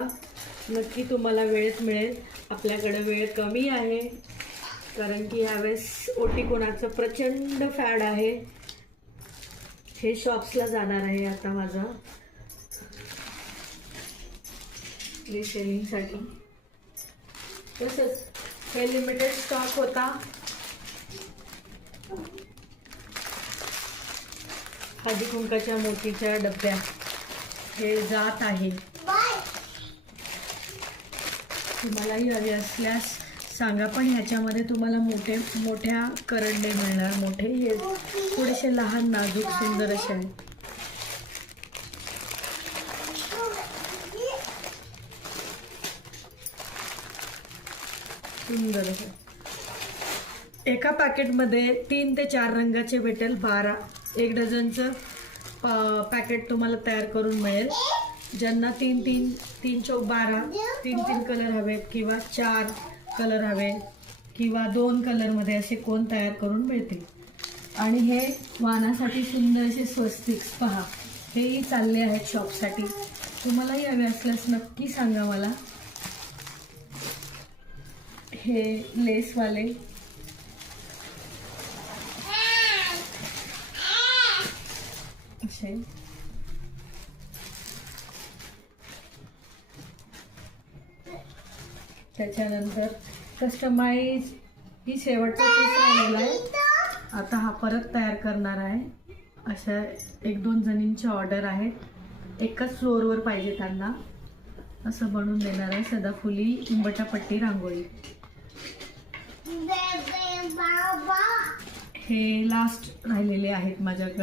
नक्की तुम्हाला वेळेत मिळेल. आपल्याकडे वेळ कमी आहे कारण की ह्यावेळेस ओटीकोणाचं प्रचंड फॅड आहे. हे शॉप्सला जाणार आहे आता माझा रिसेलिंगसाठी. तसंच हे लिमिटेड स्टॉक होता. हळदी कुंकाच्या मोतीच्या डब्या हे जात आहे. तुम्हालाही हवे असल्यास सांगा, पण ह्याच्यामध्ये तुम्हाला मोठ्या करंडे मिळणार. मोठे हे थोडेसे लहान नाजूक सुंदर असे आहेत. सुंदर आहे. एका पॅकेटमध्ये 3 ते 4 रंगाचे भेटेल. 12 एक डझनचं पॅकेट तुम्हाला तयार करून मिळेल. ज्यांना 3 चौक 12 3 कलर हवेत किंवा 4 कलर हवे किंवा 2 कलरमध्ये असे कोण तयार करून मिळतील. आणि हे वाणासाठी सुंदर असे स्वस्तिक्स पहा, हेही चालले आहेत शॉपसाठी. तुम्हालाही हवे असल्यास नक्की सांगा मला. हे लेसवाले असे त्याच्यानंतर कस्टमाइज ही शेवटचा पीस राहिलेला आहे. आता हा परत तयार करणार आहे. अशा 1-2 जणींच्या ऑर्डर आहेत. एकाच फ्लोअरवर पाहिजे त्यांना, असं बनवून देणार आहे. सदाफुली उंबटापट्टी रांगोळी. हे लास्ट राहिलेले आहेत माझ्याकडे.